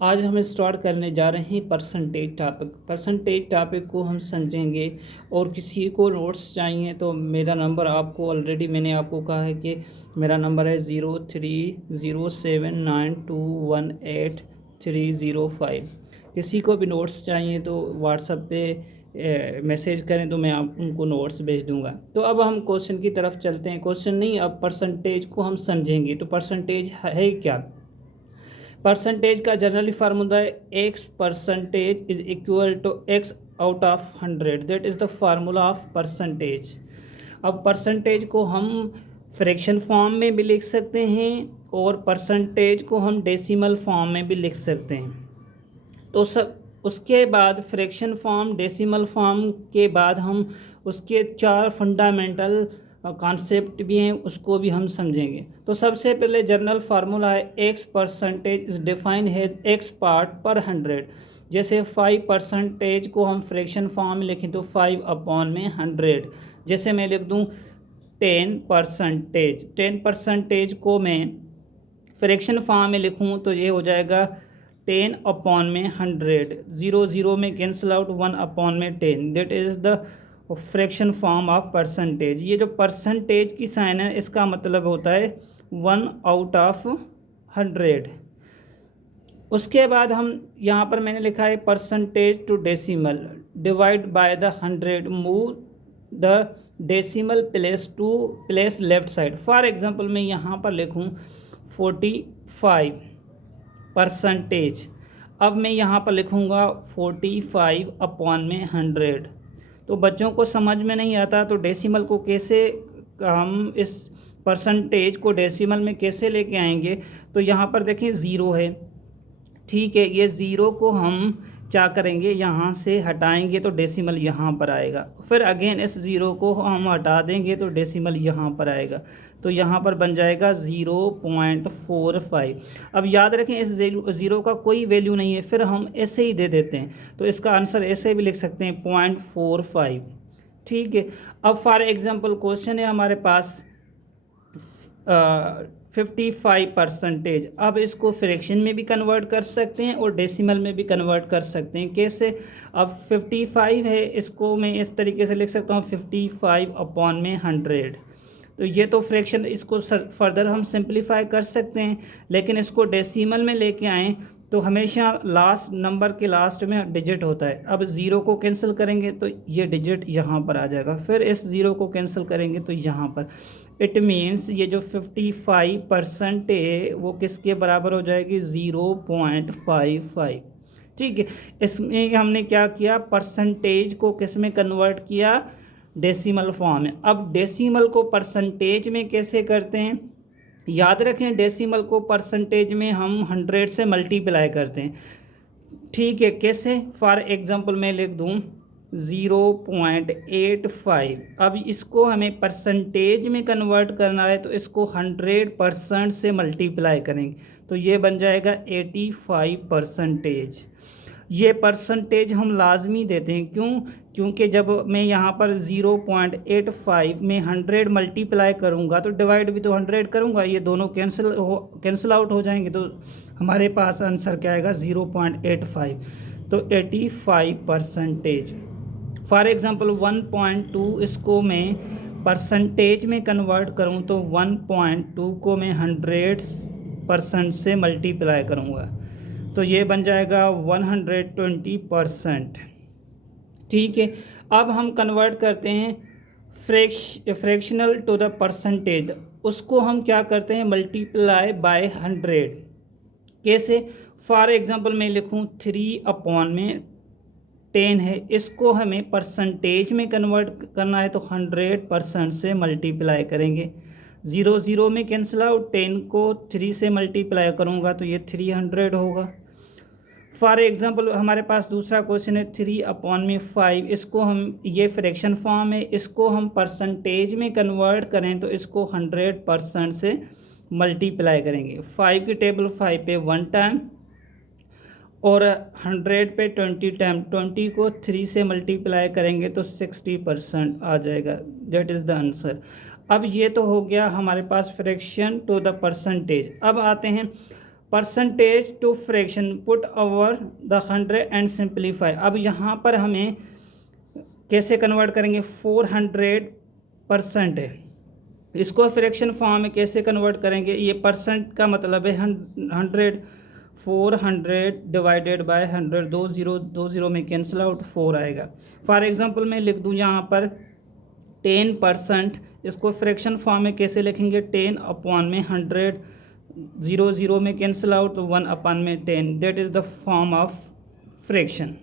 आज हम स्टार्ट करने जा रहे हैं परसेंटेज टॉपिक को हम समझेंगे। और किसी को नोट्स चाहिए तो मेरा नंबर आपको ऑलरेडी मैंने आपको कहा है कि मेरा नंबर है 0307921830 किसी को भी नोट्स चाहिए तो व्हाट्सएप पे मैसेज करें तो मैं आप उनको नोट्स भेज दूंगा। तो अब हम क्वेश्चन की तरफ चलते हैं। क्वेश्चन नहीं, अब परसेंटेज को हम समझेंगे। तो परसेंटेज है क्या? परसेंटेज का जनरली फार्मूला है X percentage is equal to X out of 100। That is the formula of percentage. अब परसेंटेज को हम फ्रैक्शन फॉर्म में भी लिख सकते हैं और परसेंटेज को हम डेसिमल फॉर्म में भी लिख सकते हैं। तो सब उसके बाद फ्रैक्शन फॉर्म, डेसिमल फॉर्म के बाद हम उसके 4 फंडामेंटल कॉन्सेप्ट भी हैं, उसको भी हम समझेंगे। तो सबसे पहले जनरल फार्मूला है X percentage is define has x part पर 100। जैसे 5% को हम फ्रैक्शन फॉर्म में लिखें तो 5/100। जैसे मैं लिख दूं 10% को मैं फ्रैक्शन फॉर्म में लिखूं तो ये हो जाएगा 10/100। 0 में cancel out, 1/10। That is the fraction form of percentage. ये जो परसेंटेज की साइन है इसका मतलब होता है 1/100। उसके बाद हम यहाँ पर मैंने लिखा है percentage to decimal divide by the 100, move the decimal place two place left side. For example मैं यहाँ पर लिखूँ 45%। अब मैं यहाँ पर लिखूँगा 45/100। तो बच्चों को समझ में नहीं आता तो डेसिमल को कैसे, हम इस परसेंटेज को डेसिमल में कैसे लेके आएंगे। तो यहाँ पर देखें 0 है, ठीक है। ये 0 को हम क्या करेंगे, यहाँ से हटाएंगे तो डेसिमल यहाँ पर आएगा। फिर अगेन इस 0 को हम हटा देंगे तो डेसिमल यहाँ पर आएगा। तो यहाँ पर बन जाएगा 0.45। अब याद रखें इस 0 का कोई वैल्यू नहीं है, फिर हम ऐसे ही दे देते हैं। तो इसका आंसर ऐसे भी लिख सकते हैं 0.45, ठीक है। अब फॉर एग्जांपल क्वेश्चन है हमारे पास 55%। अब इसको फ्रैक्शन में भी कन्वर्ट कर सकते हैं और डेसिमल में भी कन्वर्ट कर सकते हैं। कैसे? अब 55 है, इसको मैं इस तरीके से लिख सकता हूँ 55/100। तो ये तो फ्रैक्शन, इसको फर्दर हम सिंप्लीफाई कर सकते हैं, लेकिन इसको डेसिमल में लेके आएँ तो हमेशा लास्ट नंबर के लास्ट में डिजिट होता है। अब 0 को कैंसिल करेंगे तो ये डिजिट यहाँ पर आ जाएगा, फिर इस 0 को कैंसिल करेंगे तो यहाँ पर। इट मीन्स ये जो 55% है वो किसके बराबर हो जाएगी, 0.55, ठीक है। इसमें हमने क्या किया, परसेंटेज को किस में कन्वर्ट किया, डेसिमल फॉर्म में। अब डेसिमल को परसेंटेज में कैसे करते हैं, याद रखें डेसिमल को परसेंटेज में हम 100 से मल्टीप्लाई करते हैं, ठीक है। कैसे? फॉर एग्जांपल मैं लिख दूं 0.85। अब इसको हमें परसेंटेज में कन्वर्ट करना है तो इसको 100% से मल्टीप्लाई करेंगे तो ये बन जाएगा 85%। ये परसेंटेज हम लाजमी देते हैं, क्यों? क्योंकि जब मैं यहाँ पर 0.85 में 100 मल्टीप्लाई करूँगा तो डिवाइड भी तो 100 करूँगा, ये दोनों कैंसिल आउट हो जाएंगे। तो हमारे पास आंसर क्या आएगा, 0.85। तो 85%। फॉर एग्ज़ाम्पल 1.2, इसको मैं परसेंटेज में कन्वर्ट करूँ तो 1.2 को मैं 100% से मल्टीप्लाई करूँगा तो ये बन जाएगा 120%, ठीक है। अब हम कन्वर्ट करते हैं फ्रैक्शनल टू द परसेंटेज, उसको हम क्या करते हैं, मल्टीप्लाई बाय 100। कैसे? फॉर एग्जांपल मैं लिखूं 3/10 है, इसको हमें परसेंटेज में कन्वर्ट करना है तो 100% से मल्टीप्लाई करेंगे। 0 में कैंसिल आउट, 10 को 3 से मल्टीप्लाई करूँगा तो ये 300 होगा। फॉर एग्जांपल हमारे पास दूसरा क्वेश्चन है 3/5, इसको हम, ये फ्रैक्शन फॉर्म है, इसको हम परसेंटेज में कन्वर्ट करें तो इसको 100% से मल्टीप्लाई करेंगे। 5 की टेबल 5 पे 1 टाइम और 100 पे 20 टाइम, 20 को 3 से मल्टीप्लाई करेंगे तो 60% आ जाएगा। That is the answer. अब ये तो हो गया हमारे पास फ्रैक्शन टू द परसेंटेज। अब आते हैं percentage to fraction put over the 100 and simplify. अब यहाँ पर हमें कैसे कन्वर्ट करेंगे, 400% है, इसको फ्रैक्शन फॉर्म में कैसे कन्वर्ट करेंगे, ये परसेंट का मतलब है 100, 400 डिवाइडेड बाय 100, 2 जीरो में कैंसिल आउट 4 आएगा। फॉर एग्जांपल मैं लिख दूँ यहाँ पर 10%, इसको फ्रैक्शन फॉर्म में कैसे लिखेंगे, 10 अपॉन में 100, 0 में कैंसिल आउट 1 अपॉन में 10, that is the form of fraction.